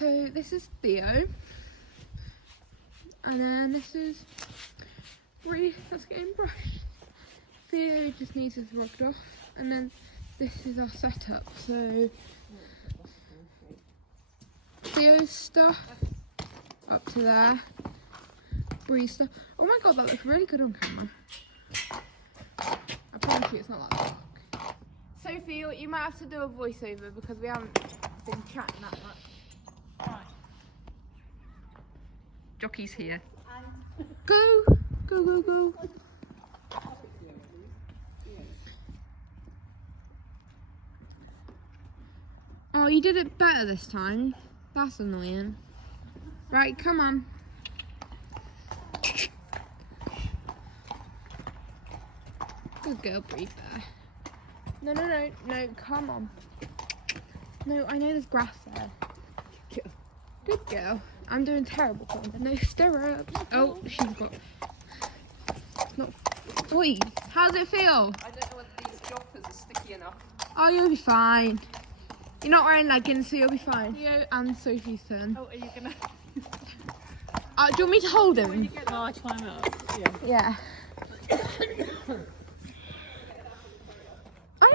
So this is Theo. And then this is Bree that's getting brushed. Theo just needs his rubbed off. And then this is our setup. So Theo's stuff up to there. Bree's stuff. Oh my god, that looks really good on camera. I promise you it's not that dark. Sophie, you might have to do a voiceover because we haven't been chatting that much. Right. Jockey's here. Go! Go, go, go. Oh, you did it better this time. That's annoying. Right, come on. Good girl, breathe there. No, no, no, no, come on. No, I know there's grass there. Good girl. I'm doing terrible things. No stirrups. Oh, she's got... Not... Oi, how does it feel? I don't know whether these joggers are sticky enough. Oh, you'll be fine. You're not wearing leggings, so you'll be fine. Theo and Sophie's turn. Oh, are you gonna... Do you want me to hold him? Oh, I climb up. Yeah. I am.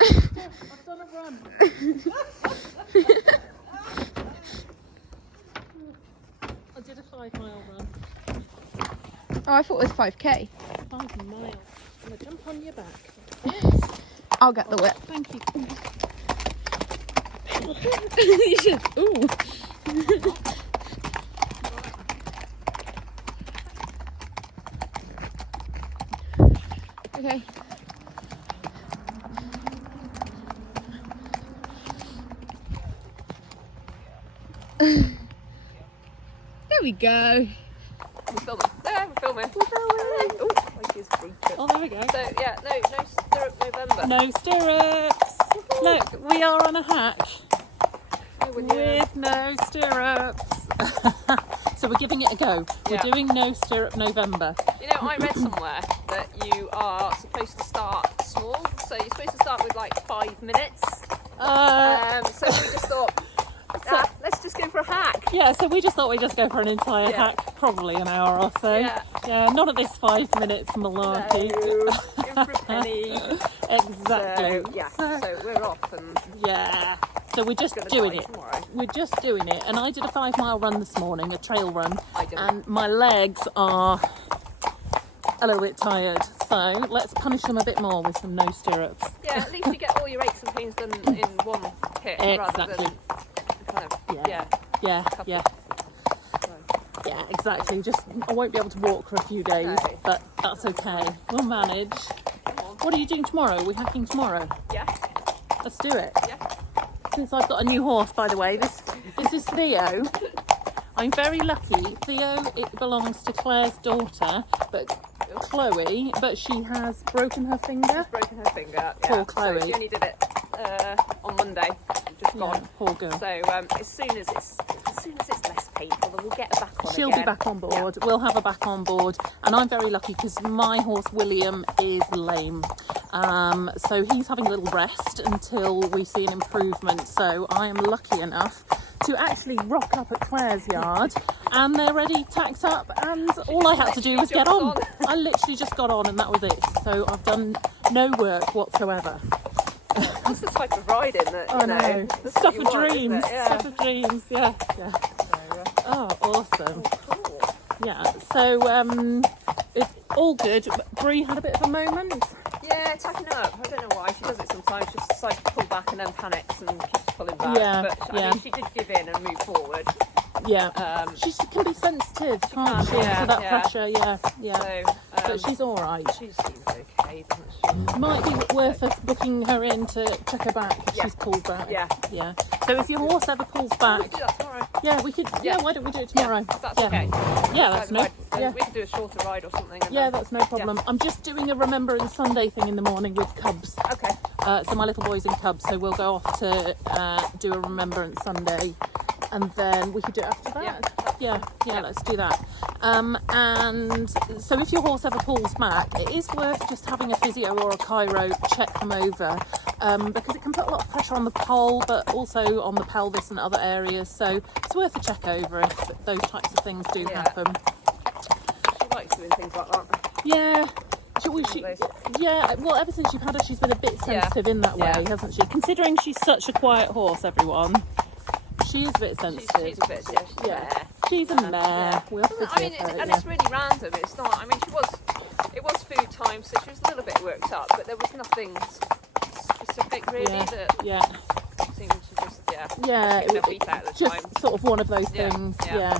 I've done a run. I did a 5-mile run. Oh, I thought it was 5k. 5 miles. I'm gonna jump on your back. I'll get the whip. Thank you. You should. Ooh. Okay. There we go. We're filming. There, we're filming. We're filming. Oh, like it's freaking. Oh, there we go. So, yeah, no Stirrup November. No stirrups. Look, we are on a hack with no stirrups. So we're giving it a go. We're doing no stirrup November. You know, I read somewhere that you are supposed to start small. So you're supposed to start with like 5 minutes. So we just thought, let's just go for a hack. Yeah, so we just thought we'd just go for an entire hack, probably an hour or so. Yeah, not at this 5 minutes malarkey. No, in for a penny. Exactly. So we're off and so we're just doing it. Tomorrow. We're just doing it. And I did a 5-mile run this morning, a trail run. I did. And my legs are a little bit tired. So let's punish them a bit more with some no stirrups. Yeah, at least you get all your aches and pains done in one hit rather than kind of, Yeah, exactly. Just I won't be able to walk for a few days, No. but that's okay. We'll manage. What are you doing tomorrow? Are we hacking tomorrow? Yeah. Let's do it. Yeah. Since I've got a new horse, by the way, this is Theo. I'm very lucky. Theo, it belongs to Claire's daughter, but Chloe, but she has broken her finger. She's broken her finger. Poor Chloe. So she only did it on Monday. Just gone. Poor girl. So as soon as it's less painful, then we'll get her back on She'll again. be back on board. We'll have her back on board. And I'm very lucky because my horse William is lame. So he's having a little rest until we see an improvement. So I am lucky enough to actually rock up at Claire's yard and they're ready, tacked up, and all I had to do was get on. I literally just got on and that was it. So I've done no work whatsoever. That's the type of riding that, you know. Stuff of dreams. Stuff of dreams, yeah. Oh, awesome. Cool. Yeah, so it's all good. Bree had a bit of a moment. Yeah, tacking up. I don't know why. She does it sometimes. She just decides to pull back and then panics and keeps pulling back. But I mean, she did give in and move forward. Yeah. She can be sensitive, can't she? To that pressure, So, but she's all right. She seems okay, doesn't she? Might be worth us booking her in to check her back if she's pulled back. Yeah. So if your horse ever pulls We back, could do that tomorrow. we could. Why don't we do it tomorrow? That's okay. Yeah, that's no. We could do a shorter ride or something. And that's no problem. I'm just doing a Remembrance Sunday thing in the morning with cubs. Okay. So my little boy's in cubs, so we'll go off to do a Remembrance Sunday, and then we could do it after that. Yeah, let's do that. And so if your horse ever pulls back, it is worth just having a physio or a chiro check them over, because it can put a lot of pressure on the pole, but also on the pelvis and other areas. So it's worth a check over if those types of things do happen. She likes doing things like that. Yeah. Yeah, well, ever since you've had her, she's been a bit sensitive in that way, hasn't she? Considering she's such a quiet horse, everyone. She is a bit sensitive. She's a bit, She's a mare. We'll it's really random. It's not. I mean, it was food time, so she was a little bit worked up, but there was nothing specific really that seemed to just it beat out at the just time. Sort of one of those things. Yeah.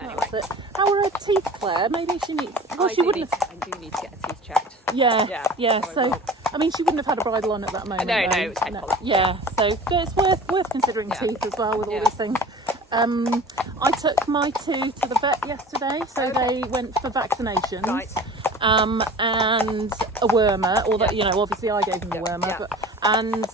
Anyway. That's it. How are her teeth, Claire? Maybe she needs. Well, she wouldn't have. I do need to get her teeth checked. Yeah. So, I mean, she wouldn't have had a bridle on at that moment. No, though. it was head collar. Yeah. So, but it's worth considering teeth as well with all these things. I took my two to the vet yesterday, so they went for vaccinations. Right. And a wormer, or that obviously I gave them the wormer. And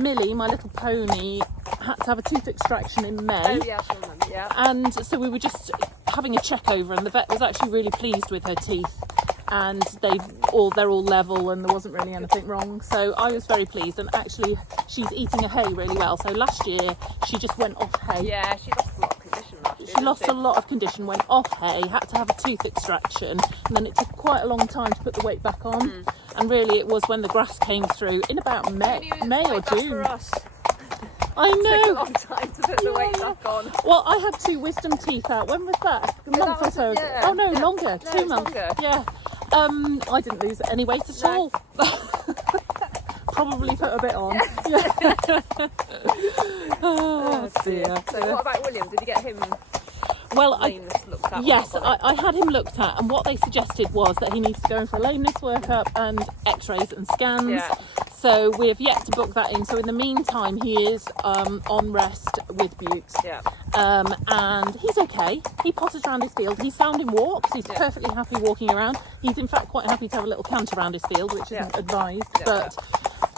Millie, my little pony, had to have a tooth extraction in May. Oh yeah, I remember. Yeah. And so we were just having a check over, and the vet was actually really pleased with her teeth. And they're all level, and there wasn't really anything wrong. So I was very pleased, and actually she's eating her hay really well. So last year she just went off hay. Yeah, she lost a lot of condition last year. She lost a lot of condition, went off hay, had to have a tooth extraction, and then it took quite a long time to put the weight back on. And really it was when the grass came through in about May or June. For us. I It took a know. long time to put the weight back on. Well, I had 2 wisdom teeth out. When was that? A month or so ago? Oh no, longer. 2 months. Longer. Yeah. I didn't lose any weight at all. Probably put a bit on. Oh dear. So what about William? Did you get him Well, lameness looked at? yes, I had him looked at, and what they suggested was that he needs to go in for a lameness workup and x-rays and scans. Yeah. So we have yet to book that in. So in the meantime, he is on rest with Bukes. Yeah. And he's okay. He potters around his field. He's sound in walks. He's perfectly happy walking around. He's in fact quite happy to have a little canter around his field, which isn't advised. But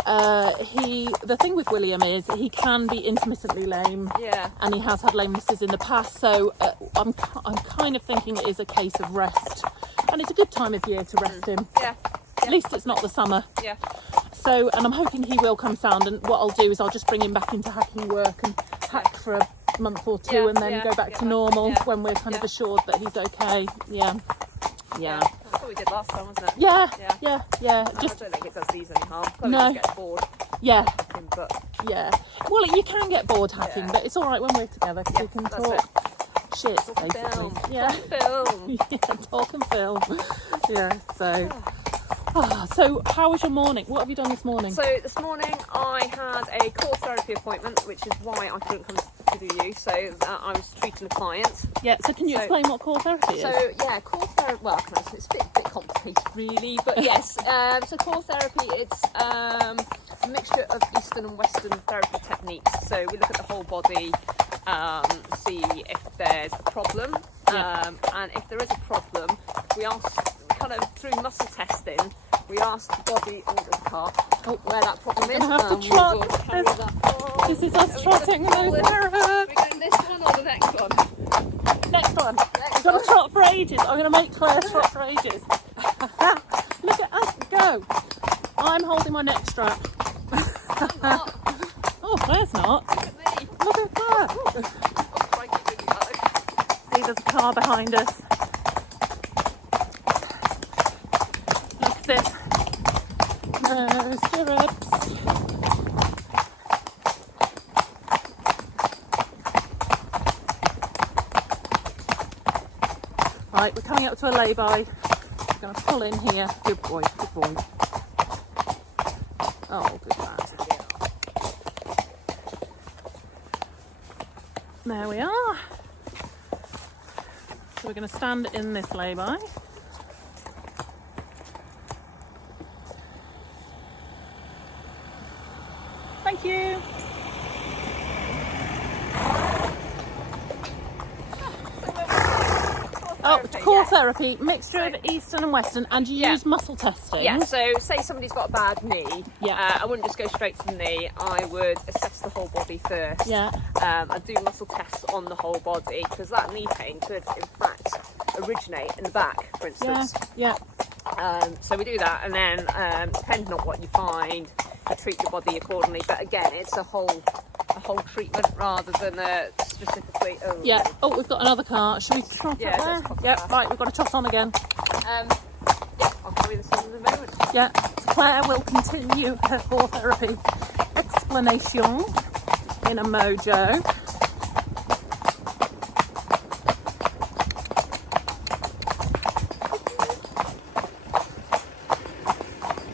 the thing with William is he can be intermittently lame. Yeah. And he has had lamenesses in the past. So I'm kind of thinking it is a case of rest. And it's a good time of year to rest him. Yeah. At least it's not the summer. Yeah. So, and I'm hoping he will come sound, and what I'll do is I'll just bring him back into hacking work and hack for a month or two and then go back to normal when we're kind of assured that he's okay. Yeah. That's what we did last time, wasn't it? Yeah. Just I don't think it does these any harm. Chloe No. just gets bored. Yeah. But Well, you can get bored hacking, but it's all right when we're together because we can talk shit, basically. film. Yeah. Film. Yeah, talk and film. Yeah. So. So how was your morning? What have you done this morning? So this morning I had a core therapy appointment, which is why I couldn't come to do you. So I was treating a client. Yeah. So can you explain what core therapy is? So yeah, core therapy. Well, it's a bit complicated, really, but yes. So core therapy, it's a mixture of Eastern and Western therapy techniques. So we look at the whole body, see if there's a problem, and if there is a problem, we ask kind of through muscle testing. We asked the body where that problem is. Have to trot. This is us trotting those Stirrups. We're doing this one or the next one? Next one. We've got to trot for ages. I'm going to make Claire trot for ages. Look at us go. I'm holding my neck strap. Oh, Claire's not. Look at me. Look at Claire. Oh, crikey, really low. See, there's a car behind us. Look at this. No stirrups. Right, we're coming up to a lay-by. We're going to pull in here. Good boy, good boy. Oh, good lad. There we are. So we're going to stand in this lay-by. Thank you. Oh, core therapy, mixture of Eastern and Western, and you use muscle testing. Yeah, so say somebody's got a bad knee, I wouldn't just go straight to the knee, I would assess the whole body first. Yeah. I'd do muscle tests on the whole body, because that knee pain could in fact originate in the back, for instance. Yeah. So we do that, and then depending on what you find, treat your body accordingly. But again, it's a whole treatment rather than specifically. Oh, Yeah. Oh, we've got another car. Should we trot Yeah, up let's there? trot up Yep. there. Right, we've got to trot on again. Yeah, I'll tell you this in a moment. Yeah. Claire will continue her core therapy explanation in a mojo.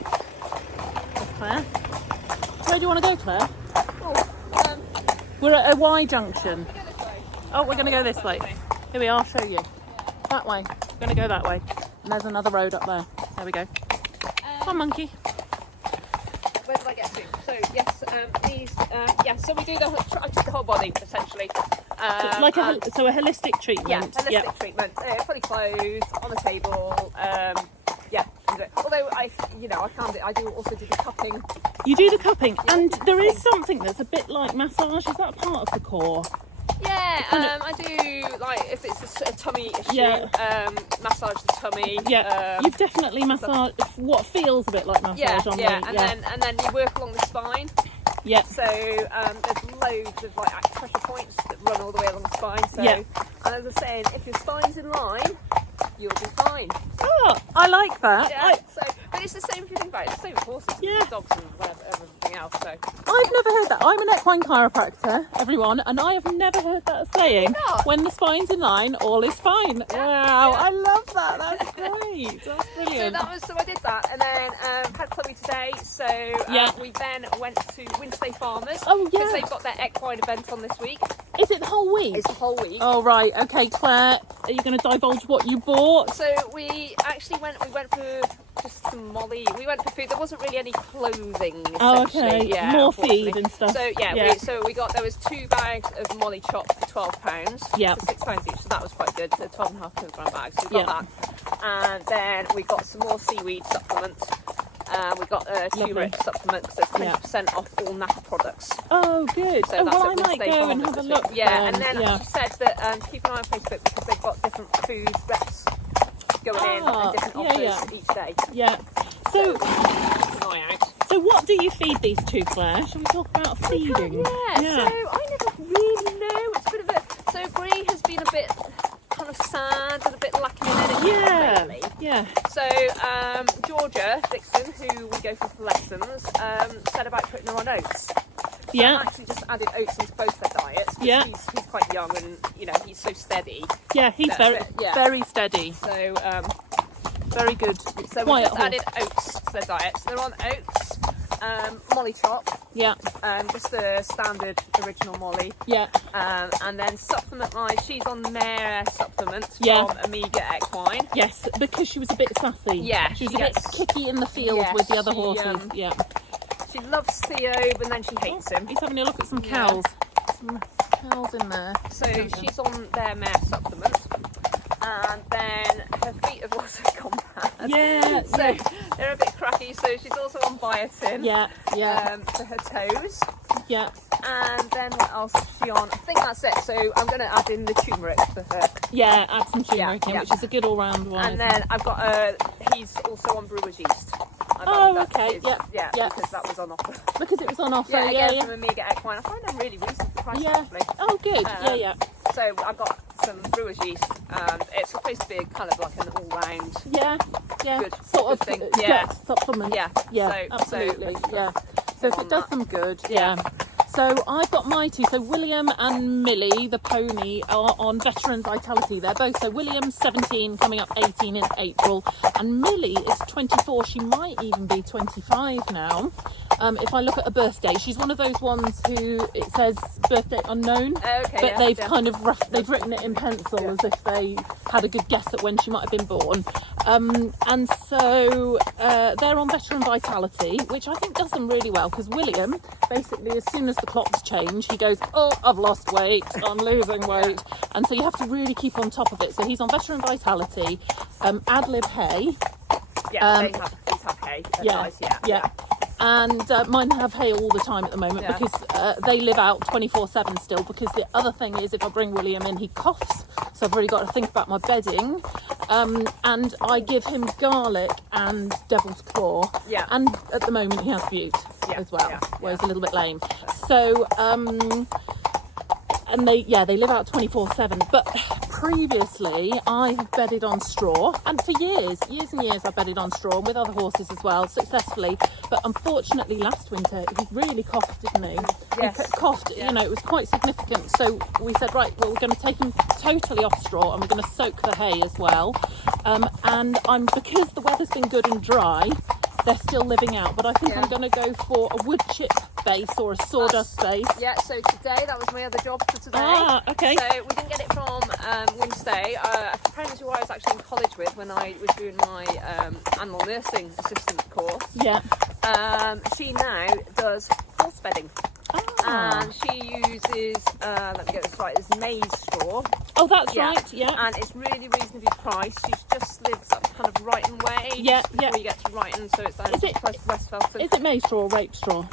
There's Claire. Where do you want to go, Claire? We're at a Y junction. Oh, we're going to go this way. Here we are, I'll show you. That way. We're going to go that way. And there's another road up there. There we go. Come on, monkey. Where did I get to? So yes, these. So we do the whole body essentially. Like a holistic treatment. Yeah, holistic treatment. Fully clothed on the table. Although I do also do the cupping. You do the cupping, and there is something that's a bit like massage. Is that part of the core? Yeah, I do, like, if it's a tummy issue, Yeah. massage the tummy. Yeah, you've definitely massaged what feels a bit like massage on me. And then you work along the spine. Yeah. So there's loads of like pressure points that run all the way along the spine. So, Yeah. and as I was saying, if your spine's in line, you'll be fine. Oh, I like that. Yeah. But it's the same if you think about it. It's the same with horses, Yeah. dogs, and whatever, everything else. So. I've never heard that. I'm an equine chiropractor, everyone, and I have never heard that saying. not? When the spine's in line, all is fine. Yeah. Wow, Yeah. I love that. That's great. That's brilliant. So I did that, and then had Chloe today. So we then went to Winstay Farmers. Oh, yeah. Because they've got their equine event on this week. Is it the whole week? It's the whole week. Oh, right. Okay, Claire, are you going to divulge what you bought? So we actually went for just some molly. We went for food. There wasn't really any clothing. Oh, essentially. okay. Yeah, More unfortunately. feed and stuff. So Yeah. there was 2 bags of molly chops for £12. Yeah. For £6 each. So that was quite good. So 12.5 kilogram bags. So we got that. And then we got some more seaweed supplements. We got a turmeric supplement because there's 20% off all NAF products. Oh, good. So Oh, that's well, at I might Winstay go and Farmers have a this look. week. Yeah, and then yeah. she said that keep an eye on Facebook because they've got different food reps going in and different offers each day. Yeah. So, Keep an eye out. so what do you feed these two, Claire? Shall we talk about feeding? So I never really know. It's a bit of a. So Bree has been a bit kind of sad and a bit lacking in energy lately. Yeah. So Georgia Dixon, who we go for lessons, said about putting her on oats. So I actually just added oats into both their diets. Yeah. He's quite young and he's so steady. Yeah, he's very steady. So Very good. so we just added oats to their diet. So they're on oats, molly chop, Yeah. just a standard original molly. Yeah. And then supplement wise, she's on their supplement Yeah. from Omega Equine. Yes, because she was a bit sassy. Yeah, She was she a bit gets- kicky in the field Yes, with the other she, horses. Yeah. She loves Theo, but then she hates him. He's having a look at some cows. Some cows in there. So she's on their mare supplement. And then her feet have also gone bad. Yeah. So they're a bit cracky. So she's also on biotin. Yeah. Yeah. For her toes. Yeah. And then what else is she on? I think that's it. So I'm going to add in the turmeric for her. Yeah. Add some turmeric in, yeah. which is a good all-round one. And then I've got he's also on brewer's yeast. I've Oh, added that to okay. his- Yeah. because that was on offer. because it was on offer. Yeah, Yeah. again Yeah. from Omega Equine. I find them really reasonable price Yeah. actually. Oh, good. Yeah. So I've got some brewer's yeast, and it's supposed to be kind of like an all-round. Yeah. Yeah. Good- sort good of thing. gut Yeah. supplement. Yeah. Yeah. So- Absolutely. so- Yeah. So if on it does that. them good. Yeah. So I've got my two. So William and Millie, the pony, are on Veteran Vitality. They're both. So William's 17, coming up 18 in April, and Millie is 24. She might even be 25 now. If I look at her birthday, she's one of those ones who it says birthday unknown, Okay, but they've kind of they've written it in pencil as if they had a good guess at when she might have been born. And so they're on Veteran Vitality, which I think does them really well because William, basically, as soon as the clocks change, he goes, "Oh, I've lost weight, I'm losing weight," and so you have to really keep on top of it. So he's on Veteran Vitality, Adlib Hay. Yeah, these have hay. Yeah. And mine have hay all the time at the moment because they live out 24/7 still. Because the other thing is, if I bring William in, he coughs, so I've really got to think about my bedding. And I give him garlic and devil's claw. Yeah. And at the moment, he has bute. Yeah. as well, yeah, whereas a little bit lame. So, and they live out 24/7. But previously, I have bedded on straw, and for years and years, I bedded on straw with other horses as well, successfully. But unfortunately, last winter he really coughed, didn't he? Yes. He coughed. Yeah. You know, it was quite significant. So we said, right, well, we're going to take him totally off straw, and we're going to soak the hay as well. And because the weather's been good and dry, they're still living out. But I think I'm going to go for a wood chip base or a sawdust base. Yeah, so today, that was my other job for today. Ah, okay. So we didn't get it from Wednesday. A friend who I was actually in college with when I was doing my animal nursing assistant course. Yeah. She now does horse bedding. Ah. And she uses, let me get this right, it's maize straw. Oh, that's right, yeah. And it's really reasonably priced. She just lives up kind of Brighton way. Yeah, before yeah. you get to Brighton, so it's down Is it- West Felton. Is it maize straw or rape straw?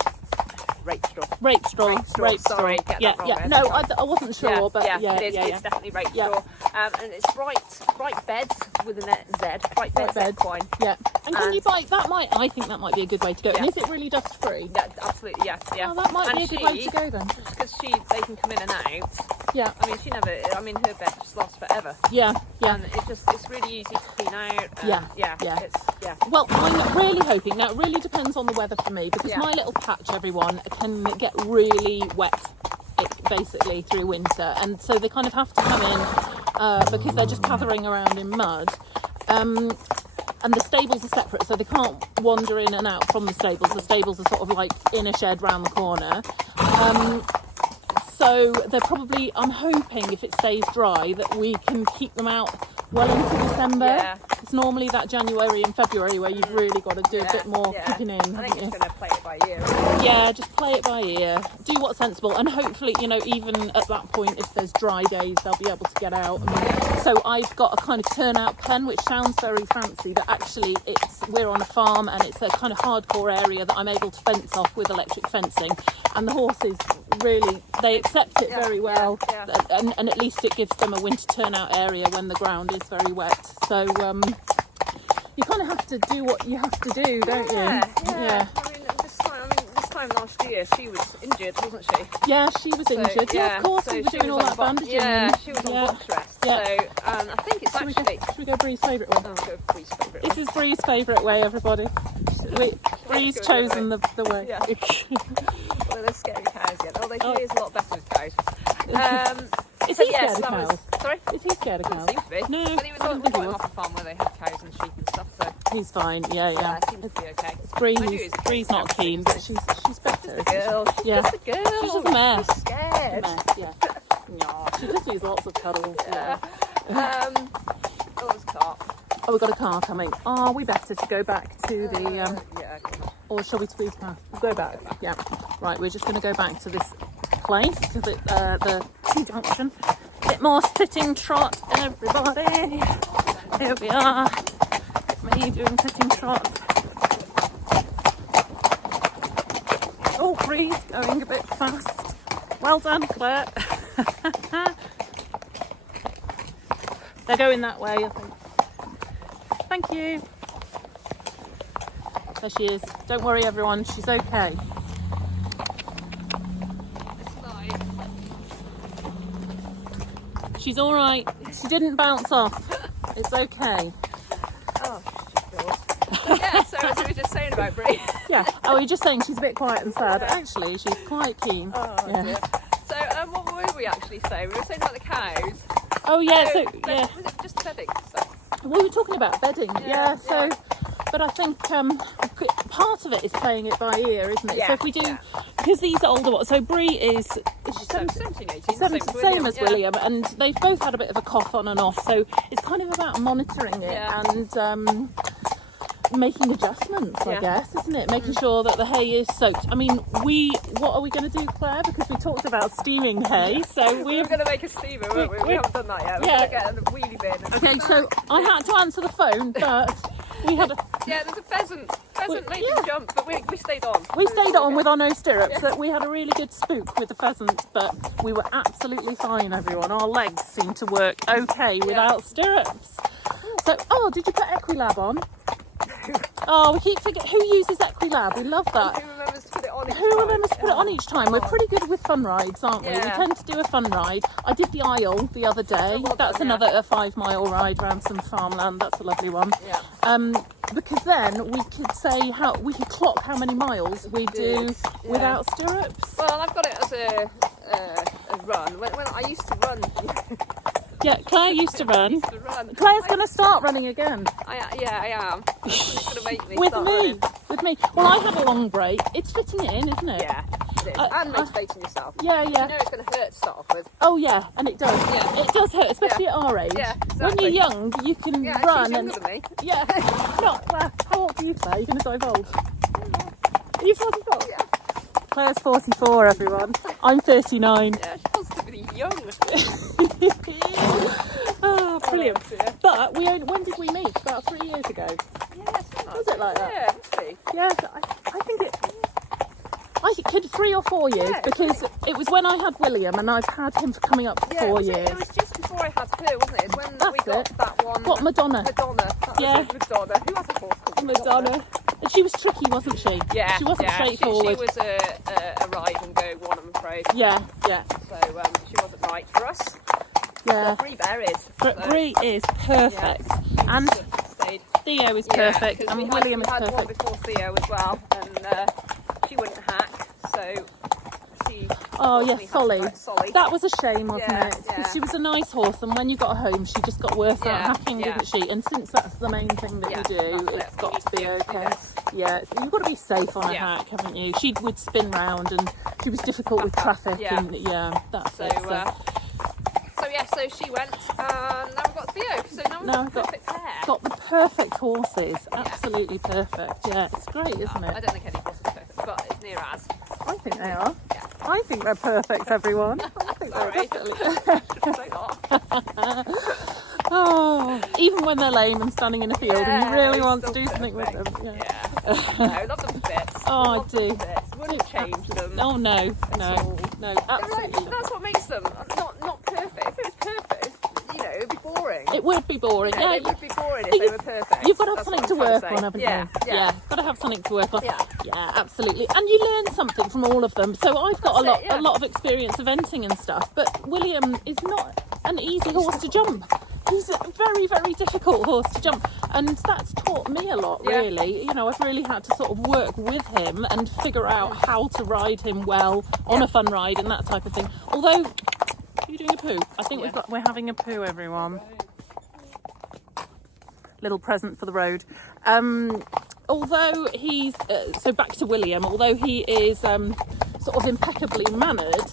Rape straw. Rape straw. Rape straw. Sorry, get Yeah, that wrong yeah. there. No, I wasn't sure, but yeah, it is. yeah, It's definitely rape Yeah. straw. And it's bright beds with an Z. Bright beds beds. equine. Yeah. And can And- you buy that? I think that might be a good way to go. And Yeah. is it really dust free? Yeah, absolutely. Yeah, yeah. Oh, that might And be a good way to go then. Because they can come in and out. Yeah. I mean, her bed just lasts forever. Yeah, yeah. And it's really easy to clean out. Yeah, yeah. yeah. Well, I'm really hoping, now it really depends on the weather for me, because Yeah. my little patch, everyone, can get really wet basically through winter, and so they kind of have to come in because they're just pathering around in mud. And the stables are separate, so they can't wander in and out from the stables. The stables are sort of like in a shed round the corner. So they're probably, I'm hoping if it stays dry that we can keep them out well into December. Yeah. It's normally that January and February where you've really got to do a bit more keeping in, I think haven't you? it's going to play it by ear. Yeah, just play it by ear. Do what's sensible, and hopefully, you know, even at that point, if there's dry days, they'll be able to get out. So I've got a kind of turnout pen, which sounds very fancy, but actually we're on a farm and it's a kind of hardcore area that I'm able to fence off with electric fencing, and the horses really, they accept it very well. Yeah. And at least it gives them a winter turnout area when the ground is very wet. So you kind of have to do what you have to do, don't you? Yeah. I mean, this time last year she was injured, wasn't she? Yeah, she was injured. Yeah, of course, so we were she doing all was that on bandaging. Yeah, she was on box rest. Yeah. So I think it's actually. Should we go Bree's favourite one? Oh, go Bree's favourite This one. is Bree's favourite way, everybody. Bree's go chosen the way. Yeah. Well, they're scary cows yet. Although she is a lot better with cows. Is So he scared yes, of that cows? was. Sorry? Is he scared of cows? Seems to be. No, But he was I on, don't we think got he him was. off a farm where they had cows and sheep and stuff, so He's fine. Yeah. it seems to be okay. Bree's not keen, but she's better. Girl, she's Yeah. just a girl. She's just a mess. She's scared. Yeah. No, she just needs lots of cuddles. Yeah. Oh, there's a car. Oh, we've got a car coming. Oh, we better to go back to the Yeah. or shall we squeeze past? We'll go back. Yeah. Right, we're just going to go back to this place, to the T-junction. Bit more sitting trot, everybody. Here we are. Me doing sitting trot. Oh, Breeze going a bit fast. Well done, Claire. They're going that way, I think. Thank you. There she is. Don't worry, everyone. She's okay. She's all right. She didn't bounce off. It's okay. Oh, yeah, so as we were just saying about Brie. Yeah. Oh, you're just saying she's a bit quiet and sad. Actually, she's quite keen. Oh, Yeah. dear. So, what were we actually saying? We were saying about the cows. Oh, yeah. So, Was it just bedding? So, we were talking about bedding. Yeah, So, but I think part of it is playing it by ear, isn't it? Yeah, So if we do, yeah. because these are older ones. So Brie is she 17, 18, same as William, and they've both had a bit of a cough on and off. So it's kind of about monitoring it and making adjustments, I guess, isn't it? Making sure that the hay is soaked. I mean, what are we going to do, Claire? Because we talked about steaming hay, so we were going to make a steamer, weren't we? We haven't done that yet. We're going to get a wheelie bin. Okay, so I had to answer the phone, but we had Yeah, there's a pheasant. Pheasant made them jump, but we stayed on. We stayed on with our no stirrups. That we had a really good spook with the pheasant, but we were absolutely fine, everyone. Our legs seemed to work okay without stirrups. So, did you put Equilab on? Oh, we keep forgetting. Who uses Equilab? We love that. Who remembers to put it on on each Who of time. them has put it on each time? We're pretty good with fun rides, aren't we? We Yeah. tend to do a fun ride. I did the Isle the other day. well That's done, another 5-mile ride around some farmland. That's a lovely one. Yeah. Because then we could say we could clock how many miles we do Yeah. without stirrups. Well, I've got it as a run. When I used to run, Yeah, Claire used to run. used to run. Claire's going to start running again. I am. She's going to make me With start me. running. With me. Well, I had a long break. It's fitting it in, isn't it? Yeah, it is. And motivating yourself. Yeah, You yeah. know it's going to hurt to start off with. Oh, yeah, and it does. Yeah. It does hurt, especially at our age. Yeah, When exactly. you're young, you can Yeah, run she's and younger than me. yeah. Not well, how old are you, Claire? You're going to divulge. Are you 44? Yeah. Claire's 44, everyone. I'm 39. Yeah, she wants to be young. Oh, brilliant. Oh, dear. But when did we meet? About 3 years ago. Was it like that? Yeah, must be. Yes, I think it. I think it could 3 or 4 years Yeah, because it was when I had William and I've had him for coming up for Yeah, 4 it years. was just before I had her, wasn't it? It's when That's we got it. that one. Got Madonna. Madonna. That was Yeah. it, Madonna. Who has a horse called Madonna. And she was tricky, wasn't she? Yeah. She wasn't yeah. straightforward. She was a ride and go one, I'm afraid. Yeah, yeah, So she wasn't right for us. yeah. Bree Bear is. Brie is perfect. And Stayed. Theo is Yeah, perfect. 'cause And we William is had one perfect. before Theo as well, and she wouldn't hack, so she. Oh, unfortunately yes, had Solly. to write Solly. That was a shame, wasn't Yeah, it? 'Cause yeah. she was a nice horse, and when you got home, she just got worse Yeah, at hacking, yeah. didn't she? And since that's the main thing that Yeah, you do, that's it's it. got You to be need to do okay. this. Yeah, you've got to be safe on a Yeah. hack, haven't you? She would spin round, and she was difficult with Back up, traffic, yeah. and yeah, that's So, it. so she went, and now we've got Theo. So now we've Now got we've a perfect pair. got the perfect horses, absolutely perfect. Yeah, it's great, isn't I it? don't think any horse is perfect, but it's near as. I think they are. Yeah. I think they're perfect, everyone. I think they're Sorry. definitely. Straight off. Oh, even when they're lame and standing in a field, and Yeah, you really it's want to still do something with them. perfect. Yeah. No, love them to bits. Oh, I Love them do. to bits. Wouldn't change them. Oh no, no, all. no, Right, absolutely. that's what makes them not perfect. If it was perfect, you know, it'd be boring. It would be boring. You know, Yeah, they would be boring But if they were perfect. you've got to have That's something what to I'm trying work say. on, haven't Yeah, you? yeah. Got to have something to work on. Yeah. Yeah, absolutely. And you learn something from all of them. So I've got That's it, yeah. a lot of experience eventing and stuff. But William is not an easy horse to jump. He's a very, very difficult horse to jump, and that's taught me a lot. Yeah. Really, you know, I've really had to sort of work with him and figure out how to ride him well on a fun ride and that type of thing. Although, are you doing a poo? I think we're having a poo, everyone. Little present for the road. Although he's so back to William. Although he is sort of impeccably mannered,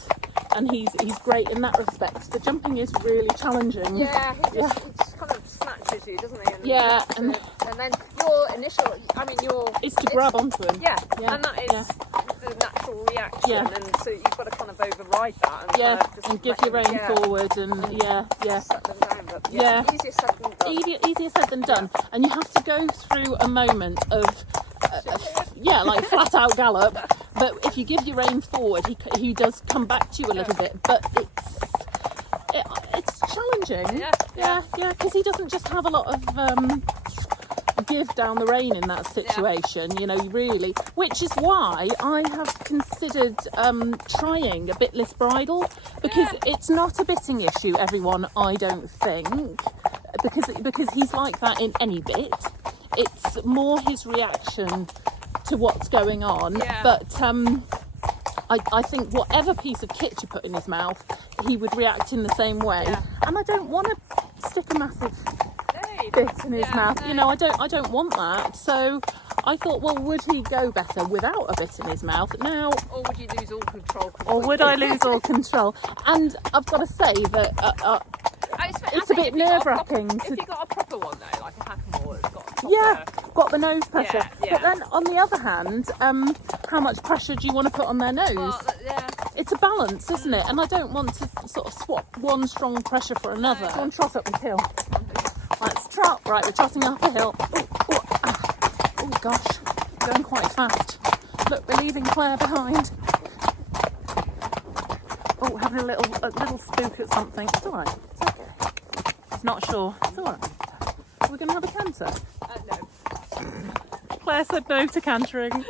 and he's great in that respect, the jumping is really challenging. Yeah, he just kind of snatches you, doesn't he? And Yeah, and then your initial, It's to grab onto him. Yeah, Yeah, and that is yeah. the natural reaction, Yeah. and so you've got to kind of override that. And Yeah, kind of just and give let your them- rein forward, and yeah. Set them down, but Yeah. easier said than done. Easier said than done, and you have to go through a moment of like flat out gallop. But if you give your rein forward, he does come back to you a little bit. But it's challenging. Yeah. Because he doesn't just have a lot of give down the rein in that situation. You know, really, which is why I have considered trying a bitless bridle, because it's not a bitting issue, everyone. I don't think, because he's like that in any bit. It's more his reaction to what's going on. Yeah. But I think whatever piece of kit you put in his mouth, he would react in the same way. Yeah. And I don't want to stick a massive No, bit in his mouth. no. You know, I don't want that. So I thought, well, would he go better without a bit in his mouth? Now, Or would you lose all control? or would I lose all control? And I've got to say that it's a bit nerve-wracking If to- you got a proper one though, like a hackamore that's got a proper, yeah, got the nose pressure. Yeah. But then on the other hand, how much pressure do you want to put on their nose? Well, yeah. It's a balance, isn't it? And I don't want to sort of swap one strong pressure for another. Go on, trot up this hill. Let's trot. Right, we're trotting up a hill. Oh gosh, going quite fast. Look, we're leaving Claire behind. Oh, having a little spook at something. It's all right. It's okay. It's not sure. It's all right. We're going to have a canter. No. Claire said no to cantering.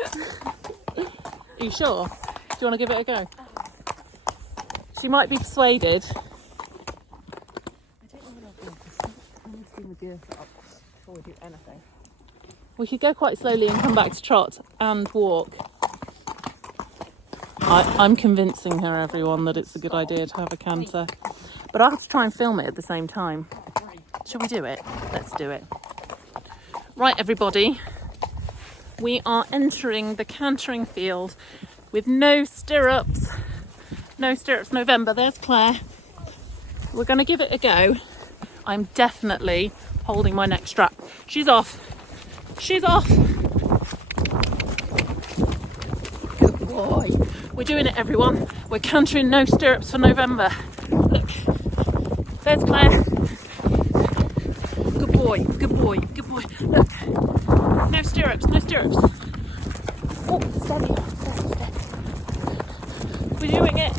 Are you sure? Do you want to give it a go? She might be persuaded. I don't know what I'll do, because I need to bring the gear up before we do anything. We could go quite slowly and come back to trot and walk. I'm convincing her, everyone, that it's a good idea to have a canter. But I have to try and film it at the same time. Shall we do it? Let's do it. Right, everybody. We are entering the cantering field with no stirrups. No Stirrups November. There's Claire. We're going to give it a go. I'm definitely holding my neck strap. She's off. She's off. Good boy. We're doing it, everyone. We're cantering no stirrups for November. Look. There's Claire. Good boy. Good boy. Good boy. Look. No stirrups. No stirrups. Oh, steady. Steady, steady. We're doing it.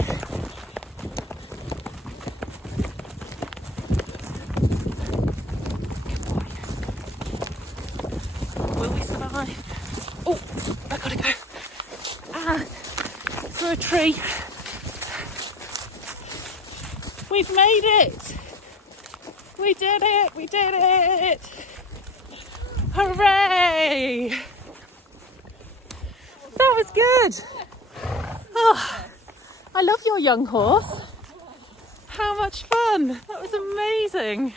Will we survive? Oh, I gotta go. Through a tree. We've made it. We did it. We did it. Hooray. That was good. Oh, I love your young horse. How much fun. That was amazing.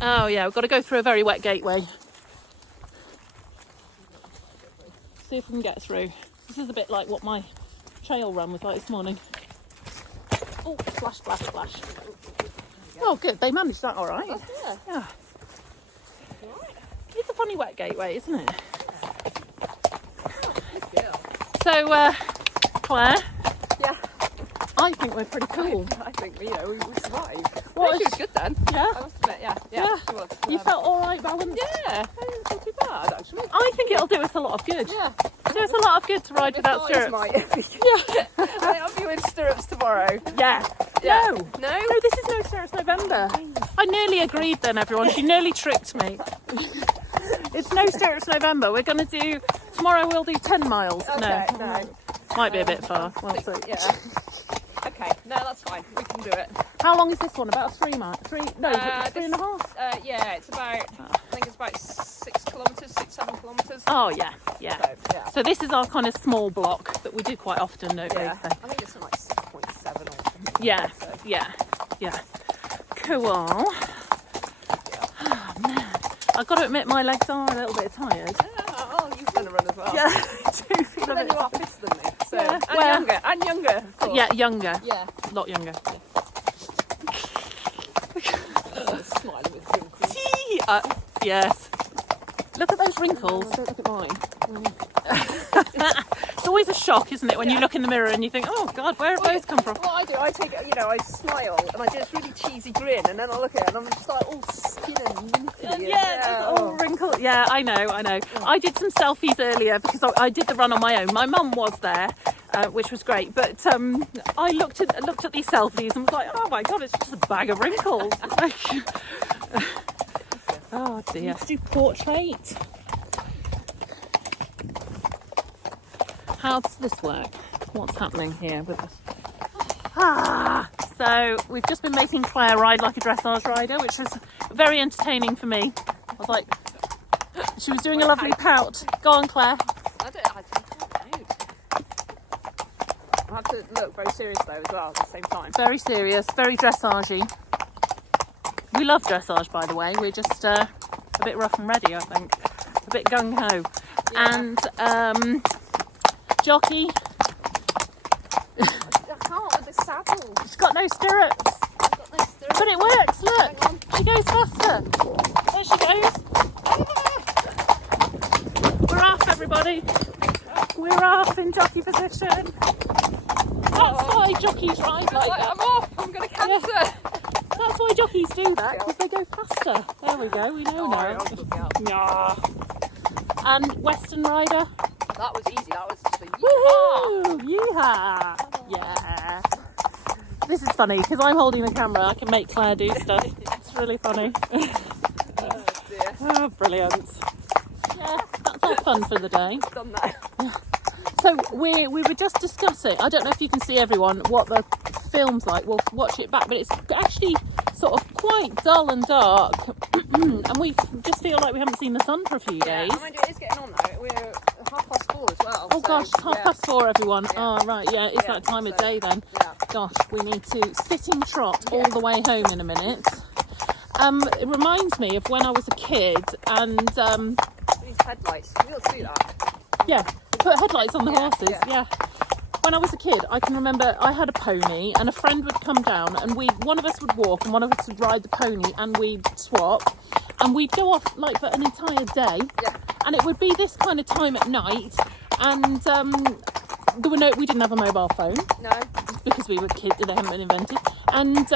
Oh yeah, we've got to go through a very wet gateway. See if we can get through. This is a bit like what my trail run was like this morning. Oh, splash, splash, splash. Oh good, they managed that all right. Yeah. It's a funny wet gateway, isn't it? So, Claire? Yeah. I think we're pretty cool. I think, we survived. What I think she was good then. Yeah? I must admit, yeah. She was. You felt all right balanced? Yeah, I didn't feel too bad, actually. I think it'll do us a lot of good. Yeah. Do us a lot of good to ride without stirrups. Yeah. I'll be in stirrups tomorrow. Yeah. Yeah. No, this is no Stirrups November. I nearly agreed then, everyone. She nearly tricked me. It's no Stirrups November. We're going to do... Tomorrow we'll do 10 miles. Okay, no. Might be a bit far. We'll see. Yeah. Okay, no, that's fine. We can do it. How long is this one? About 3 miles? 3? No, 3.5? Yeah, it's about... I think it's about 6 kilometres, 7 kilometres. Oh, yeah. So this is our kind of small block that we do quite often, don't we? I think it's like 6.7 or something. Yeah, so. yeah. Cool. Oh, man. I've got to admit my legs are a little bit tired. Oh, you've done a run as well. Yeah, I do feel but a then bit you are fitter than me. So. Yeah, And younger. Of course. Yeah, younger. Yeah. A lot younger. Smiling with wrinkles. Yes. Look at those wrinkles. Don't look at mine. It's always a shock, isn't it, when you look in the mirror and you think, oh God, where have those come from? What I do, I take, I smile and I do this really cheesy grin, and then I look at it and I'm just like all skin and wrinkly. All wrinkled. Yeah, I know. I did some selfies earlier because I did the run on my own. My mum was there, which was great, but I looked at these selfies and was like, oh my God, it's just a bag of wrinkles. Oh dear. Let's do portrait. How does this work? What's happening here with us? So we've just been making Claire ride like a dressage rider, which was very entertaining for me. I was like, she was doing a lovely pout. Go on, Claire. I have to look very serious though as well at the same time. Very serious, very dressagey. We love dressage, by the way. We're just a bit rough and ready, I think. A bit gung-ho. Yeah. And jockey. I can't with the saddle. She's got no stirrups. I've got no stirrups. But it works, look. Hang on. She goes faster. There she goes. We're off, everybody. We're off in jockey position. That's why jockeys ride like that. I'm off. I'm going to cancer. Yeah. That's why jockeys do that, because they go faster. There we go, we know now. Yeah. And Western rider. That was easy. That was just a Woohoo! Yeehaw! Yeah. This is funny, because I'm holding the camera. I can make Claire do stuff. It's really funny. Oh dear. Oh, brilliant. Yeah, that's all fun for the day. Done that. So we were just discussing, I don't know if you can see everyone, what the film's like. We'll watch it back, but it's actually sort of quite dull and dark. And we just feel like we haven't seen the sun for a few days. I mind you, it is getting on now. We're 4:30 as well. Oh gosh, 4:30, everyone. Yeah. Oh right, yeah, it's that time of day then. Yeah. Gosh, we need to sit in trot all the way home in a minute. It reminds me of when I was a kid and These headlights, we ought to do that. yeah, put headlights on the horses, yeah. yeah. When I was a kid, I can remember I had a pony and a friend would come down and one of us would walk and one of us would ride the pony and we'd swap and we'd go off like for an entire day. Yeah. And it would be this kind of time at night and we didn't have a mobile phone. No. Because we were kids, they hadn't been invented. And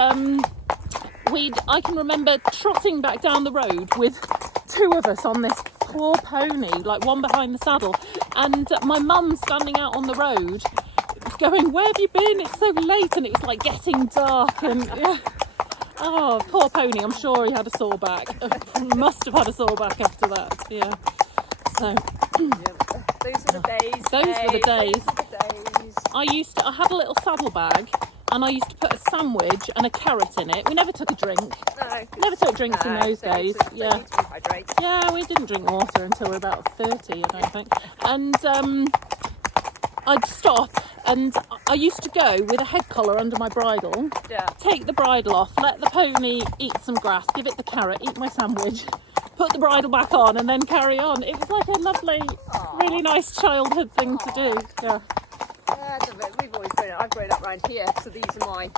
I can remember trotting back down the road with two of us on this poor pony, like one behind the saddle, and my mum standing out on the road going, "Where have you been? It's so late," and it was like getting dark and yeah. Oh, poor pony, I'm sure he had a sore back. Must have had a sore back after that, yeah. So Those were the days. Those were the days. Those were the days. I had a little saddle bag and I used to put a sandwich and a carrot in it. We never took a drink. No. Never took drinks in those days. Yeah. Need to hydrate. Yeah, we didn't drink water until we were about 30, I don't think. And I'd stop and I used to go with a head collar under my bridle, Yeah. take the bridle off, let the pony eat some grass, give it the carrot, eat my sandwich, put the bridle back on and then carry on. It was like a lovely, really nice childhood thing to do. Yeah. Yeah, we've always grown up. I've grown up around here, so these are my.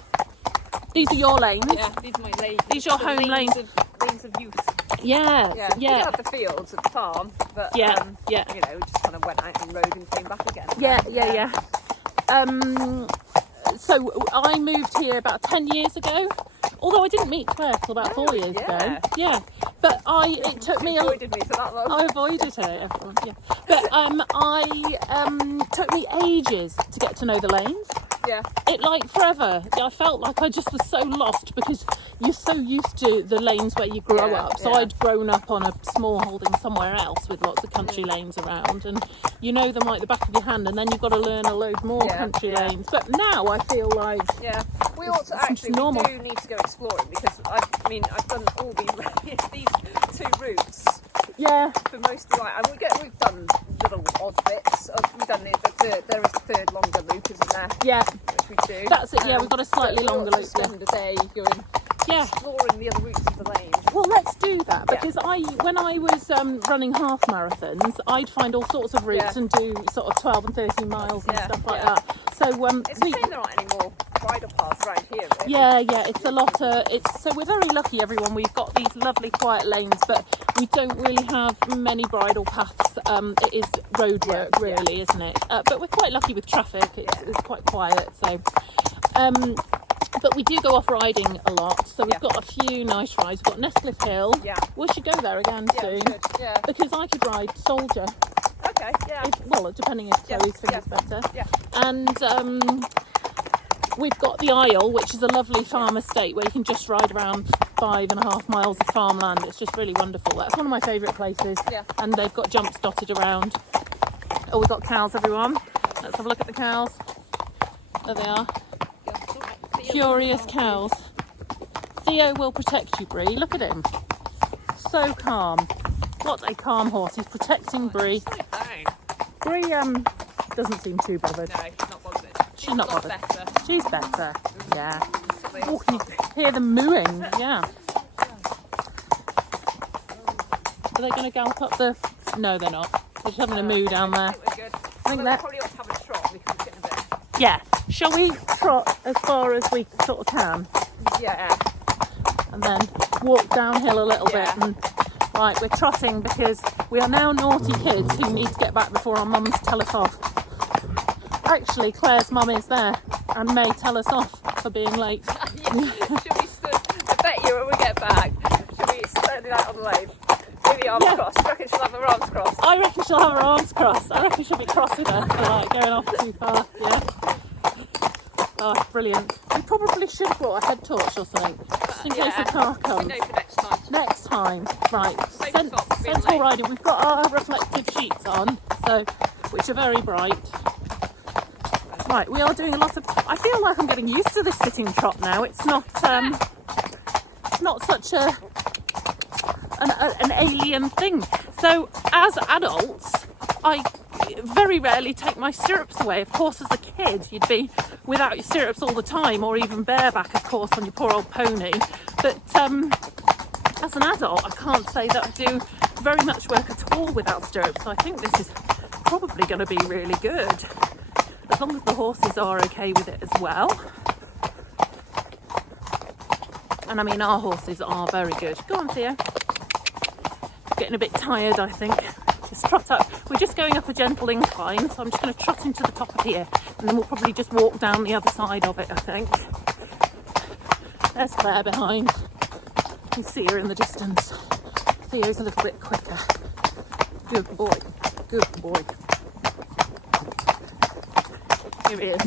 These are your lanes. Yeah, these are my lanes. These are your home lanes. Lanes of youth. Yeah, Yeah. We yeah. did have the fields at the farm, but Yeah, you know, we just kind of went out and rode and came back again. Yeah. So I moved here about 10 years ago. Although I didn't meet Claire till about 4 years ago. Yeah. But it took me Avoided me for that long. I avoided her, everyone. Yeah. But took me ages to get to know the lanes. Yeah. It like forever. I felt like I just was so lost because you're so used to the lanes where you grow Yeah, up. So yeah. I'd grown up on a small holding somewhere else with lots of country lanes around, and you know them like the back of your hand, and then you've got to learn a load more country lanes. But now I feel like we ought to actually normal. We do need to go exploring because I've done all these two routes. Yeah. For most of we've done little odd bits. We've done there is a third longer loop, isn't there? Yeah. Which we do. That's it. Yeah, we've got a slightly longer loop. Spend a day going exploring the other routes of the lane. Well, let's do that because when I was running half marathons, I'd find all sorts of routes and do sort of 12 and 13 miles and stuff like that. So it's a shame there aren't any more bridle paths around here. Really. Yeah, it's a lot. So we're very lucky, everyone. We've got these lovely quiet lanes, but we don't really have many bridle paths. It is road work, really, isn't it? But we're quite lucky with traffic. It's quite quiet. So, but we do go off riding a lot. So we've got a few nice rides. We've got Nestcliff Hill. Yeah. We should go there again soon. We should. Yeah. Because I could ride Soldier. Okay. Yeah. Depending if Chloe's fingers better. Yeah. And we've got the Isle, which is a lovely farm estate where you can just ride around 5.5 miles of farmland. It's just really wonderful. That's one of my favourite places. Yeah. And they've got jumps dotted around. Oh, we've got cows, everyone. Let's have a look at the cows. There they are. Curious cows. Theo will protect you, Bree. Look at him. So calm. What a calm horse. He's protecting Bree. Bree doesn't seem too bothered. No, not bothered. She's not bothered. Better. She's better. Yeah. Oh, can you hear them mooing? Yeah. Are they going to gallop up the... No, they're not. They're just having a moo down there. I think we're good. I think that... probably ought to have a trot because it's getting a bit... Yeah. Shall we trot as far as we sort of can? Yeah. And then walk downhill a little bit. And right, we're trotting because we are now naughty kids who need to get back before our mums tell us off. Actually, Claire's mum is there and may tell us off for being late. Should we I bet you when we get back, should we stand it out on the lane? Maybe arms crossed. I reckon she'll have her arms crossed. I reckon she'll have her arms crossed. I reckon she'll be crossing her for like going off too far. Yeah. Oh, brilliant. We probably should have brought a head torch or something, just in case the car comes. We know for next time. Next time. Right. sensible riding. We've got our reflective sheets on, so which are very bright. Right, we are doing a lot of. I feel like I'm getting used to this sitting trot now. It's not such an alien thing. So as adults, I very rarely take my stirrups away. Of course, as a kid, you'd be without your stirrups all the time, or even bareback, of course, on your poor old pony. But as an adult, I can't say that I do very much work at all without stirrups. So I think this is probably going to be really good, as long as the horses are okay with it as well. And I mean, our horses are very good. Go on, Theo. Getting a bit tired, I think. Just trot up. We're just going up a gentle incline, so I'm just going to trot into the top of here, and then we'll probably just walk down the other side of it, I think. There's Claire behind. You can see her in the distance. Theo's a little bit quicker. Good boy. Good boy. Here he is.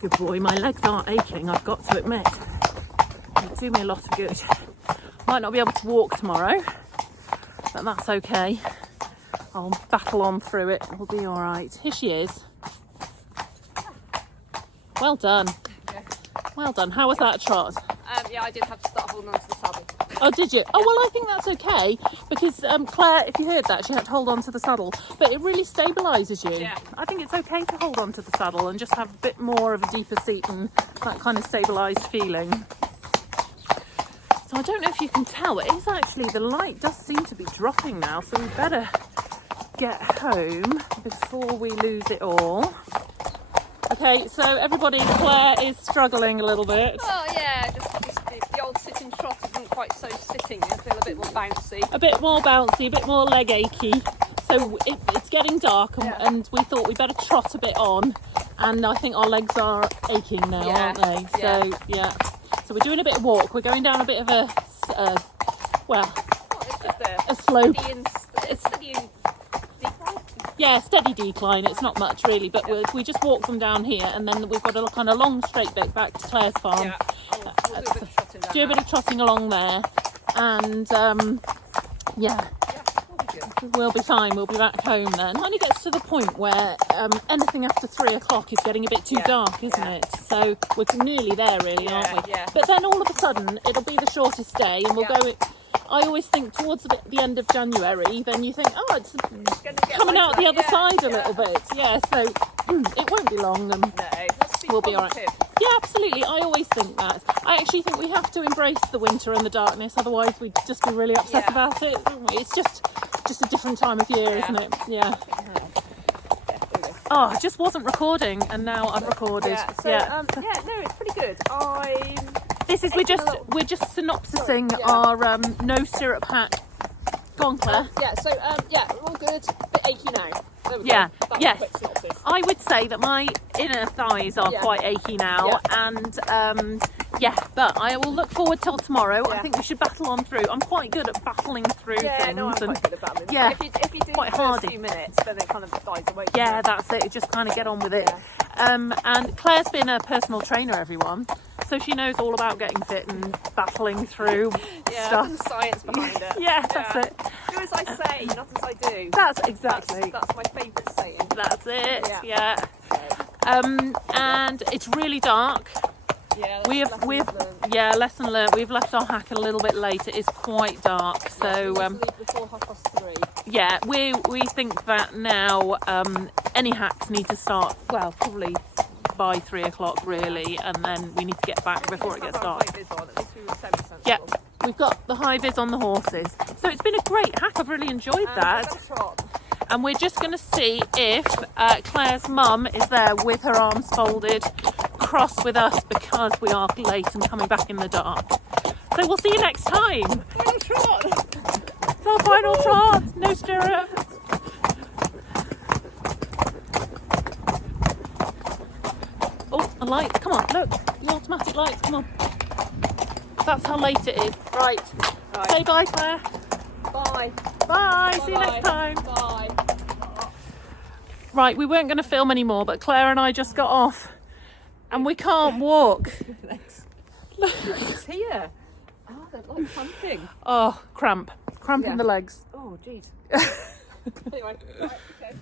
Good boy. My legs are aching, I've got to admit. They do me a lot of good. Might not be able to walk tomorrow, but that's okay. I'll battle on through it. We'll be all right. Here she is. Well done. Well done. How was that trot? Yeah, I did have to start holding on to the saddle. Oh, did you? Oh, well, I think that's okay, because Claire, if you heard that, she had to hold on to the saddle, but it really stabilises you. Yeah. I think it's okay to hold on to the saddle and just have a bit more of a deeper seat and that kind of stabilised feeling. So I don't know if you can tell, it is actually, the light does seem to be dropping now, so we better get home before we lose it all. Okay, so everybody, Claire is struggling a little bit. Oh yeah, just the old sitting trot isn't quite so sitting. I feel a bit more bouncy. A bit more bouncy, a bit more leg achy. So it's getting dark, and we thought we'd better trot a bit on. And I think our legs are aching now, aren't they? Yeah. So yeah. So we're doing a bit of walk. We're going down a bit of a slope. Steady and decline. Yeah, steady decline. It's not much really, but we just walk them down here, and then we've got a kind of long straight bit back to Claire's farm. Yeah, we'll do a bit of trotting down Do a bit of trotting along there, and yeah. We'll be fine. We'll be back home then. It only gets to the point where anything after 3 o'clock is getting a bit too dark, isn't it? So we're nearly there, really, aren't we? Yeah. But then all of a sudden, it'll be the shortest day, and we'll go. I always think towards the end of January, then you think, oh, it's coming out the other side a little bit. Yeah, so it won't be long, and we'll be all right. Yeah, absolutely. I always think that. I actually think we have to embrace the winter and the darkness, otherwise we'd just be really upset about it, wouldn't we? It's just a different time of year, isn't it? Yeah. Oh, I just wasn't recording, and now I've recorded. No, it's pretty good. We're just synopsising our no stirrup hack. Go on, Claire. We're all good. Bit achy now. There we Yeah, go. That's yes. a quick synopsis. I would say that my inner thighs are quite achy now, and but I will look forward till tomorrow. I think we should battle on through. I'm quite good at battling through things. No, I'm quite good at battling. Yeah, if you do quite the first hardy. few minutes, then it kind of dies away. Yeah, that's it. Just kind of get on with it. And Claire's been a personal trainer, everyone. So she knows all about getting fit and battling through stuff. And the science behind it. Yeah, that's it. Do as I say, not as I do. That's exactly. That's my favourite saying. That's it. Yeah. And it's really dark. Yeah, lesson learned. We've left our hack a little bit late. It is quite dark, so we leave before 3:30. yeah, we think that now any hacks need to start probably by 3 o'clock really, and then we need to get back before it gets dark. Yeah, we've got the high vis on the horses, so it's been a great hack. I've really enjoyed that. And we're just going to see if Claire's mum is there with her arms folded, cross with us because we are late and coming back in the dark. So we'll see you next time. It's our final trot. No stirrups. Oh, the lights. Come on, look. The automatic lights. Come on. That's how late it is. Right. Say bye, Claire. Bye. Bye. See you next time. Bye. Right, we weren't going to film anymore, but Claire and I just got off and we can't walk. It's here. Oh, there like cramping. Oh, cramp in the legs. Oh, jeez. Anyway, right, okay.